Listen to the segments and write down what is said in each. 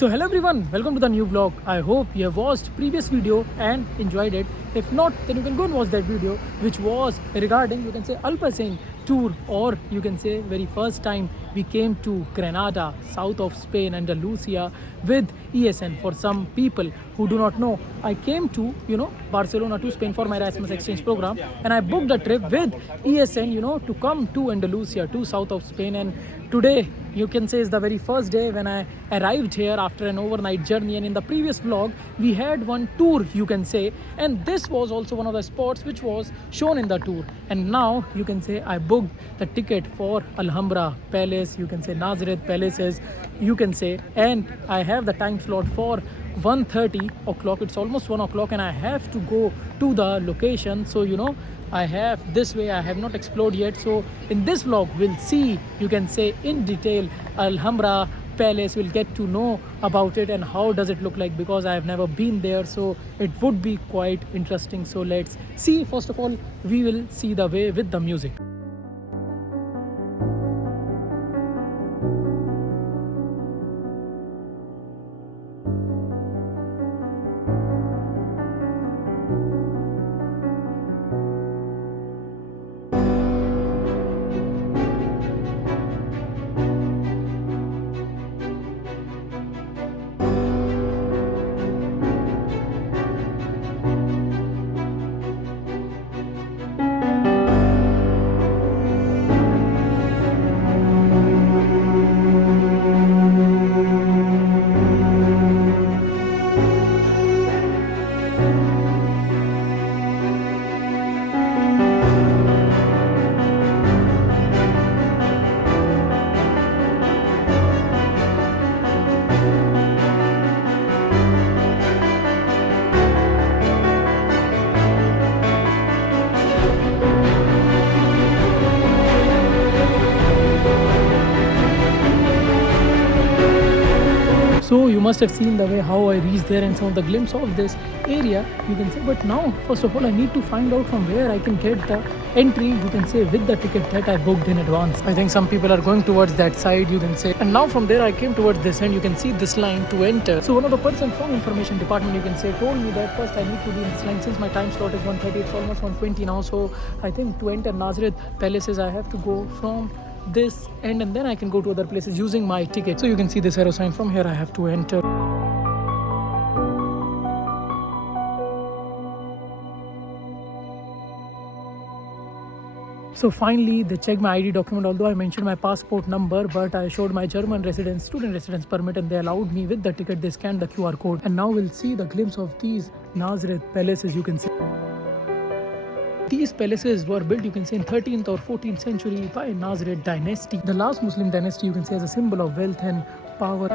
So hello everyone, welcome to the new vlog. I hope you have watched previous video and enjoyed it. If not, then you can go and watch that video, which was regarding, you can say, Alpa Singh tour, or you can say very first time we came to Granada, south of Spain, Andalusia, with ESN. For some people who do not know, I came to Barcelona to Spain for my Erasmus exchange program, and I booked a trip with ESN to come to Andalusia, to south of Spain. And today, you can say, is the very first day when I arrived here after an overnight journey. And in the previous vlog we had one tour, you can say, and this was also one of the spots which was shown in the tour. And now you can say I booked the ticket for Alhambra Palace, you can say Nasrid Palaces, you can say, and I have the time slot for 1:30 o'clock. It's almost 1 o'clock and I have to go to the location. So I have this way, I have not explored yet. So in this vlog we'll see, you can say, in detail Alhambra Palace. We'll get to know about it and how does it look like, because I have never been there, so it would be quite interesting. So let's see. First of all, we will see the way with the music. So you must have seen the way how I reached there and some of the glimpse of this area, you can say. But now, first of all, I need to find out from where I can get the entry, you can say, with the ticket that I booked in advance. I think some people are going towards that side, you can say. And now from there I came towards this end, you can see this line to enter. So one of the person from information department, you can say, told me that first I need to be in this line. Since my time slot is 1:30, it's almost 1:20 now. So I think to enter Nasrid Palaces, I have to go from this end and then I can go to other places using my ticket. So you can see this arrow sign. From here I have to enter. So finally they checked my ID document, although I mentioned my passport number, but I showed my German residence, student residence permit, and they allowed me with the ticket. They scanned the QR code, and now we'll see the glimpse of these Nasrid Palaces, you can see. These palaces were built, you can say, in 13th or 14th century by Nasrid dynasty, the last Muslim dynasty, you can say, as a symbol of wealth and power.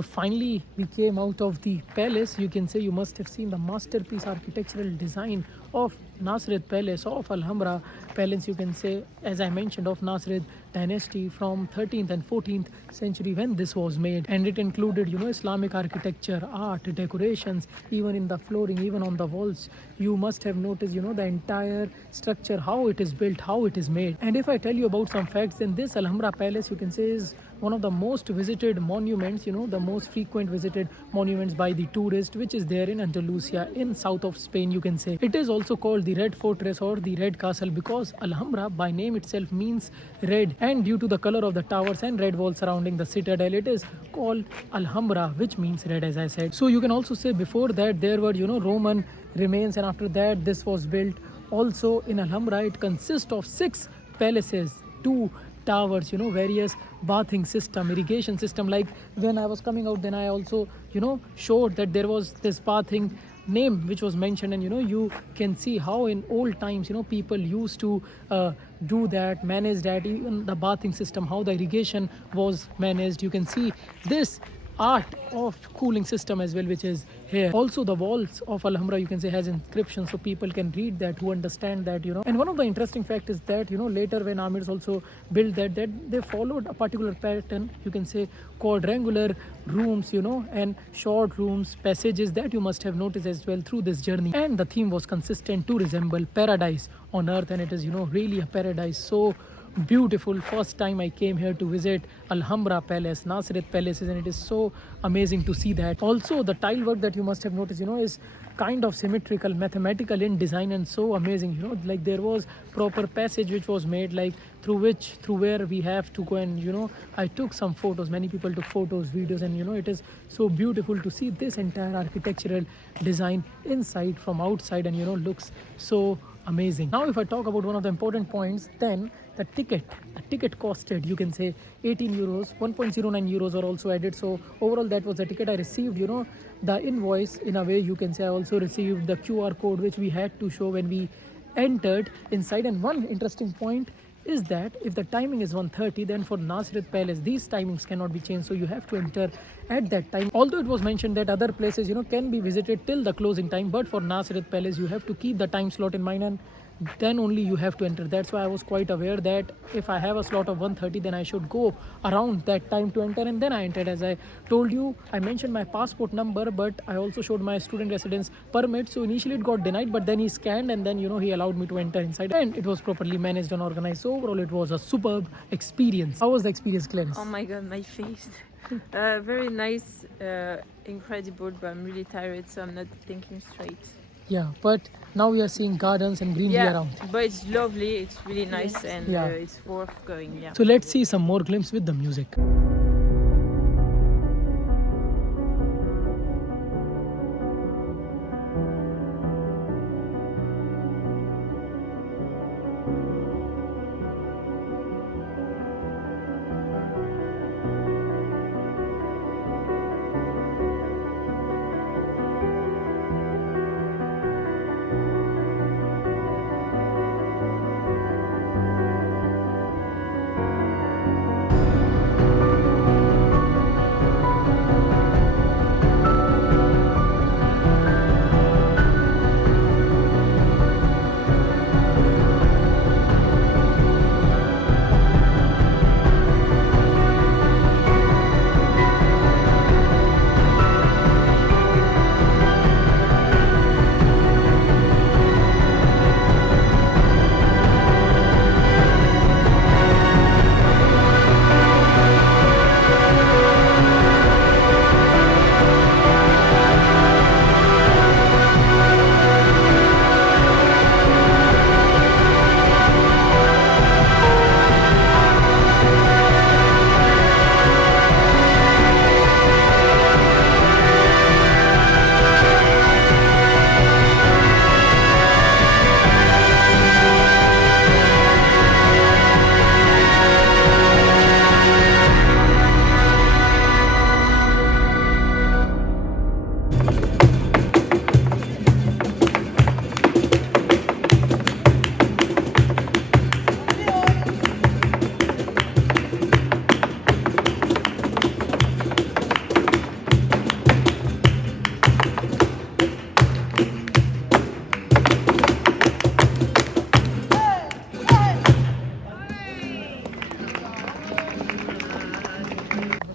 So finally we came out of the palace. You can say you must have seen the masterpiece architectural design of Nasrid Palace, of Alhambra Palace, you can say, as I mentioned, of Nasrid dynasty from 13th and 14th century when this was made. And it included, Islamic architecture, art, decorations, even in the flooring, even on the walls. You must have noticed, the entire structure, how it is built, how it is made. And if I tell you about some facts, then this Alhambra Palace, you can say, is one of the most visited monuments, the most frequent visited monuments by the tourist, which is there in Andalusia in south of Spain, you can say. It is also called the Red Fortress or the Red Castle because Alhambra by name itself means red, and due to the color of the towers and red walls surrounding the citadel, it is called Alhambra, which means red, as I said. So you can also say before that there were, Roman remains, and after that this was built. Also in Alhambra, it consists of 6 palaces, 2 towers, various bathing system, irrigation system. Like when I was coming out, then I also, showed that there was this bathing name which was mentioned, and you can see how in old times, people used to do that, manage that, even the bathing system, how the irrigation was managed. You can see this art of cooling system as well, which is here. Also the walls of Alhambra, you can say, has inscriptions, so people can read that, who understand that. And one of the interesting fact is that, later when Amirs also built that they followed a particular pattern, you can say, quadrangular rooms, and short rooms, passages, that you must have noticed as well through this journey. And the theme was consistent to resemble paradise on earth, and it is, really a paradise. So beautiful. First time I came here to visit Alhambra Palace, Nasrid Palaces, and it is so amazing to see that. Also the tile work that you must have noticed, is kind of symmetrical, mathematical in design, and so amazing. Like there was proper passage which was made, like through where we have to go, and I took some photos. Many people took photos, videos, and it is so beautiful to see this entire architectural design inside from outside, and looks so amazing. Now if I talk about one of the important points, then the ticket costed, you can say, 18 euros. 1.09 euros are also added. So overall that was the ticket I received. The invoice, in a way, you can say. I also received the QR code which we had to show when we entered inside. And one interesting point is that if the timing is 1:30, then for Nasrid Palace these timings cannot be changed, so you have to enter at that time. Although it was mentioned that other places, can be visited till the closing time, but for Nasrid Palace you have to keep the time slot in mind, and then only you have to enter. That's why I was quite aware that if I have a slot of 1:30, then I should go around that time to enter, and then I entered. As I told you, I mentioned my passport number, but I also showed my student residence permit. So initially it got denied, but then he scanned, and then he allowed me to enter inside, and it was properly managed and organized. So overall it was a superb experience. How was the experience, Clarence? Oh my god, my face. Very nice, incredible, but I'm really tired, so I'm not thinking straight. Yeah, but now we are seeing gardens and greenery around. But it's lovely, it's really nice, and it's worth going. Yeah. So let's see some more glimpses with the music.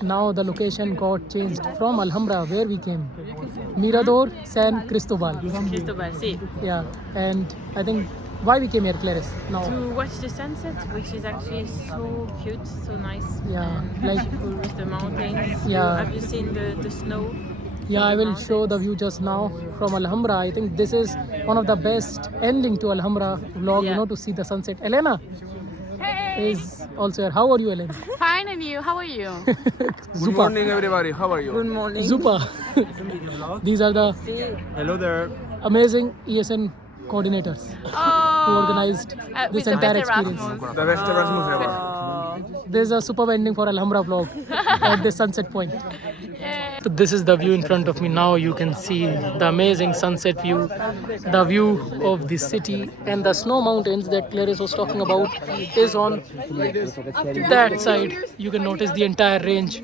now the location got changed from Alhambra, where we came. Mirador, San Cristobal. Cristobal, sí. Yeah, and I think why we came here, Clarice, now. To watch the sunset, which is actually so cute, so nice. Yeah, and like- beautiful with the mountains. Yeah. Have you seen the snow? Yeah, I will show the view just now from Alhambra. I think this is one of the best ending to Alhambra vlog, Yeah. to see the sunset. Elena is also here. How are you, Elena? Fine, and you? How are you? Good morning, everybody. How are you? Good morning. Zupa. These are the Hello there. amazing ESN coordinators who organized this with the entire best experience. Erasmus. The best Erasmus ever. There's a superb ending for Alhambra vlog at this sunset point. So this is the view in front of me now. You can see the amazing sunset view, the view of the city, and the snow mountains that Clarice was talking about is on that side. You can notice the entire range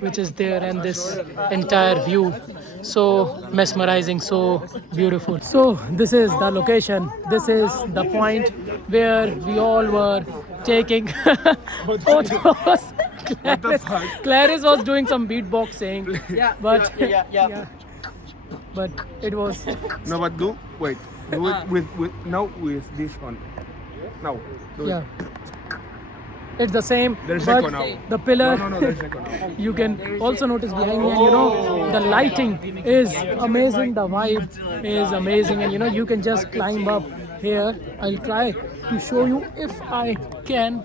which is there, and this entire view, so mesmerizing, so beautiful. So this is the location, this is the point where we all were taking photos. Clarice was doing some beatboxing, but but it was No, but wait. Do it with now with this on. Now. Do yeah. it. It's the same, There's but echo now. the pillar. No, there's echo now. You can also notice behind me, and the lighting is amazing, the vibe is amazing, and you can just climb up here. I'll try to show you if I can.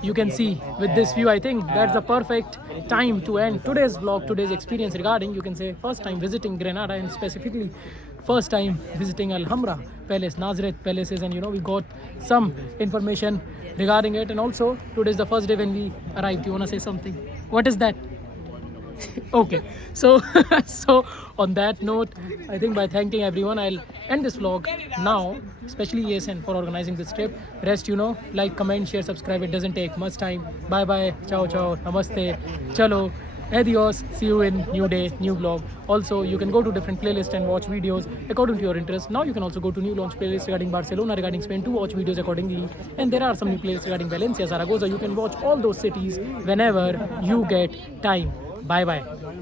You can see with this view, I think that's the perfect time to end today's vlog, today's experience regarding, you can say, first time visiting Granada, and specifically first time visiting Alhambra Palace, Nasrid Palaces, and we got some information regarding it. And also today is the first day when we arrived. You want to say something? What is that? Okay, so so on that note, I think by thanking everyone, I'll end this vlog now, especially ESN for organizing this trip. Rest, like, comment, share, subscribe. It doesn't take much time. Bye bye, ciao ciao, namaste, chalo, adios. See you in new day, new vlog. Also, you can go to different playlists and watch videos according to your interest. Now you can also go to new launch playlist regarding Barcelona, regarding Spain, to watch videos accordingly. And there are some new playlists regarding Valencia, Zaragoza. You can watch all those cities whenever you get time. Bye bye.